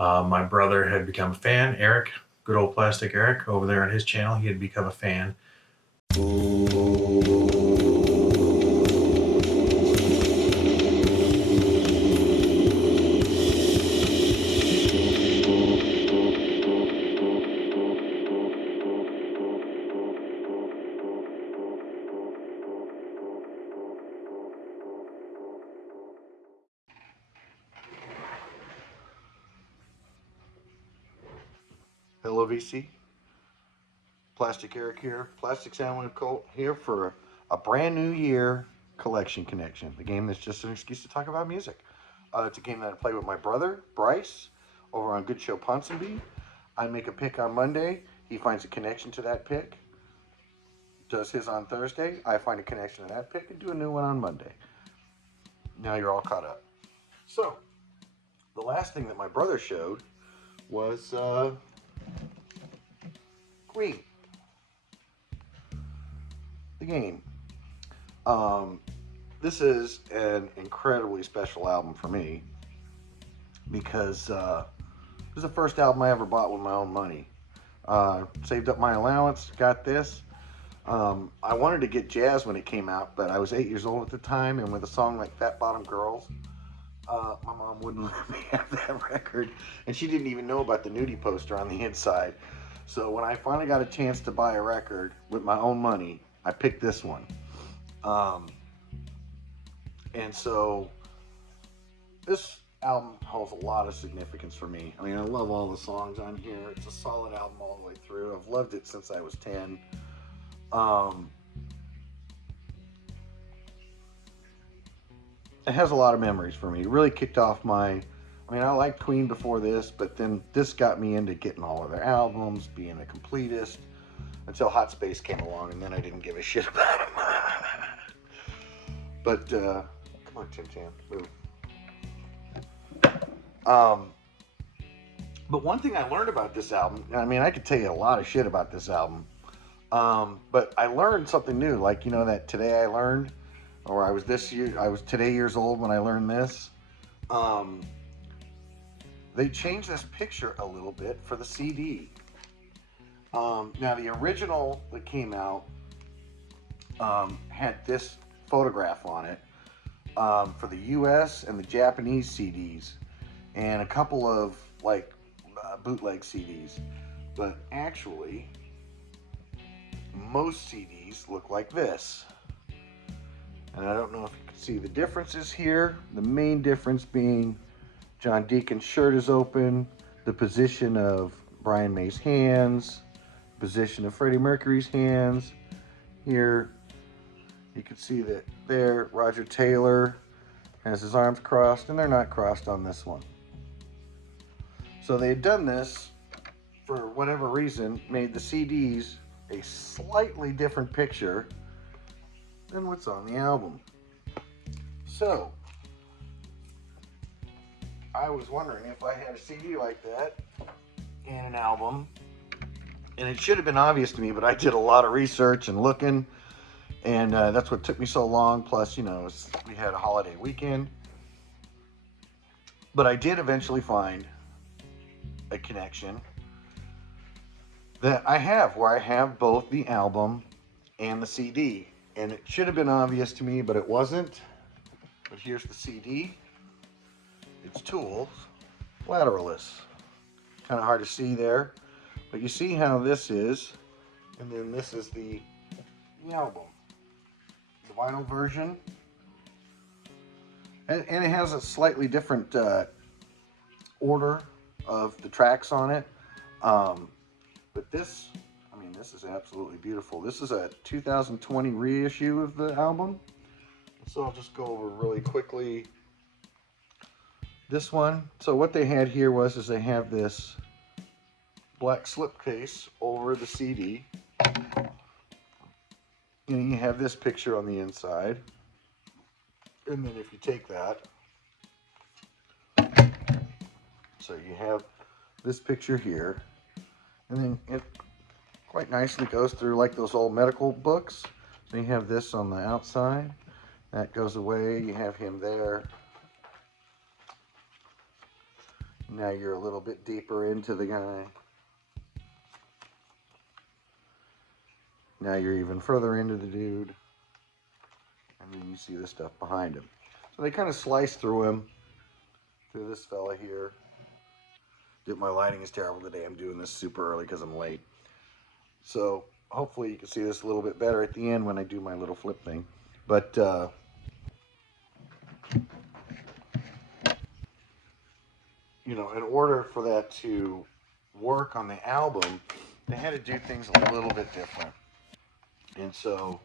My brother had become a fan. Eric, good old Plastic Eric, over there on his channel, he had become a fan. Hello VC, Plastic Eric here, Plastic Sound Cult here for a brand new year collection connection. The game that's just an excuse to talk about music. It's a game that I play with my brother, Bryce, over on Good Show Ponsonby. I make a pick on Monday, he finds a connection to that pick, does his on Thursday, I find a connection to that pick and do a new one on Monday. Now you're all caught up. So, the last thing that my brother showed was Queen, the game. This is an incredibly special album for me because this is the first album I ever bought with my own money. Saved up my allowance, got this. I wanted to get jazz when it came out, but I was 8 years old at the time, and with a song like Fat Bottom Girls, my mom wouldn't let me have that record, and she didn't even know about the nudie poster on the inside. So when I finally got a chance to buy a record with my own money, I picked this one. And so this album holds a lot of significance for me. I mean, I love all the songs on here. It's a solid album all the way through. I've loved it since I was 10. It has a lot of memories for me. It really kicked off I liked Queen before this, but then this got me into getting all of their albums, being a completist, until Hot Space came along, and then I didn't give a shit about them. But, come on, Tim Tam, move. But one thing I learned about this album, I mean, I could tell you a lot of shit about this album, but I learned something new, like, you know, that today I learned, or I was today years old when I learned this. They changed this picture a little bit for the CD. Now the original that came out had this photograph on it for the US and the Japanese CDs, and a couple of like bootleg CDs. But actually, most CDs look like this. And I don't know if you can see the differences here. The main difference being John Deacon's shirt is open, the position of Brian May's hands, position of Freddie Mercury's hands. Here, you can see that there, Roger Taylor has his arms crossed, and they're not crossed on this one. So they had done this, for whatever reason, made the CDs a slightly different picture than what's on the album. So, I was wondering if I had a CD like that and an album, and it should have been obvious to me, but I did a lot of research and looking, and that's what took me so long. Plus, you know, we had a holiday weekend, but I did eventually find a connection that I have, where I have both the album and the CD, and it should have been obvious to me, but it wasn't. But here's the CD. It's Tool, Lateralus. Kind of hard to see there, but you see how this is, and then this is the album, the vinyl version, and it has a slightly different order of the tracks on it, but this, I mean, this is absolutely beautiful. This is a 2020 reissue of the album, so I'll just go over really quickly this one. So what they had here is they have this black slipcase over the CD, and you have this picture on the inside, and then if you take that, so you have this picture here, and then it quite nicely goes through like those old medical books. So you have this on the outside, that goes away, you have him there. And Now you're a little bit deeper into the guy. Now you're even further into the dude. And then you see the stuff behind him. So they kind of slice through him, through this fella here. My lighting is terrible today. I'm doing this super early because I'm late. So hopefully you can see this a little bit better at the end when I do my little flip thing. But you know, in order for that to work on the album, they had to do things a little bit different. And so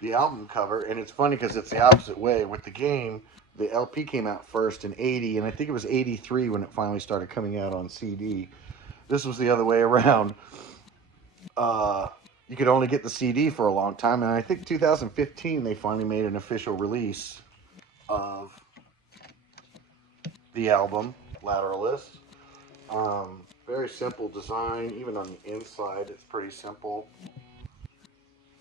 the album cover, and it's funny because it's the opposite way. With the game, the LP came out first in 80, and I think it was 83 when it finally started coming out on CD. This was the other way around. You could only get the CD for a long time, and I think 2015 they finally made an official release of the album, Lateralist. Very simple design, even on the inside it's pretty simple.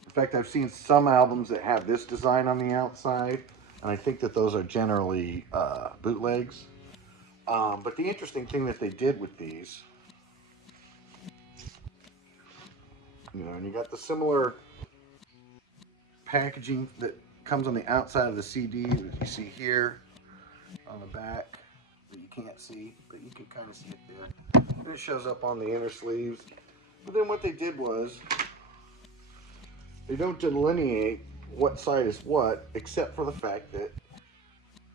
In fact, I've seen some albums that have this design on the outside, and I think that those are generally bootlegs. But the interesting thing that they did with these, you know, and you got the similar packaging that comes on the outside of the CD that you see here on the back that you can't see, but you can kind of see it there. And it shows up on the inner sleeves. But then what they did was, they don't delineate what side is what, except for the fact that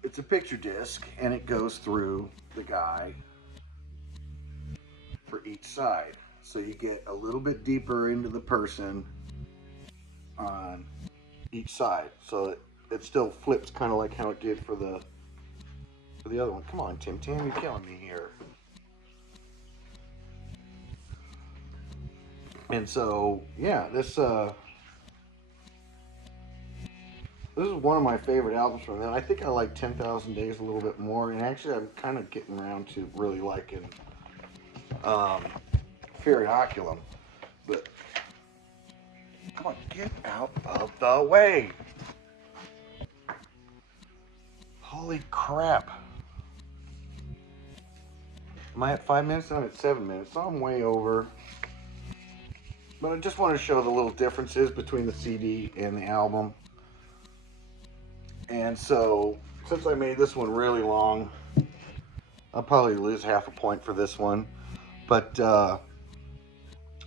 it's a picture disc and it goes through the guy for each side. So you get a little bit deeper into the person on each side. So it still flips kind of like how it did for the other one. Come on, Tim Tam, you're killing me here. And so, yeah, this is one of my favorite albums from them. I think I like 10,000 Days a little bit more, and actually I'm kind of getting around to really liking Fear Inoculum. But come on, get out of the way. Holy crap. Am I at 5 minutes? I'm at 7 minutes, so I'm way over. But I just want to show the little differences between the CD and the album. And so, since I made this one really long, I'll probably lose half a point for this one. But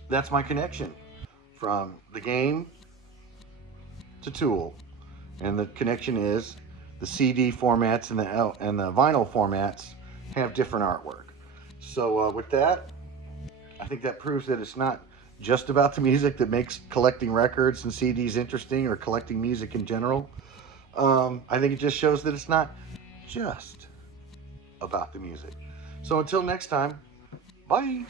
that's my connection from the game to Tool. And the connection is the CD formats and the vinyl formats have different artwork. So with that, I think that proves that it's not just about the music that makes collecting records and CDs interesting, or collecting music in general. I think it just shows that it's not just about the music. So until next time, bye.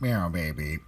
Meow, baby.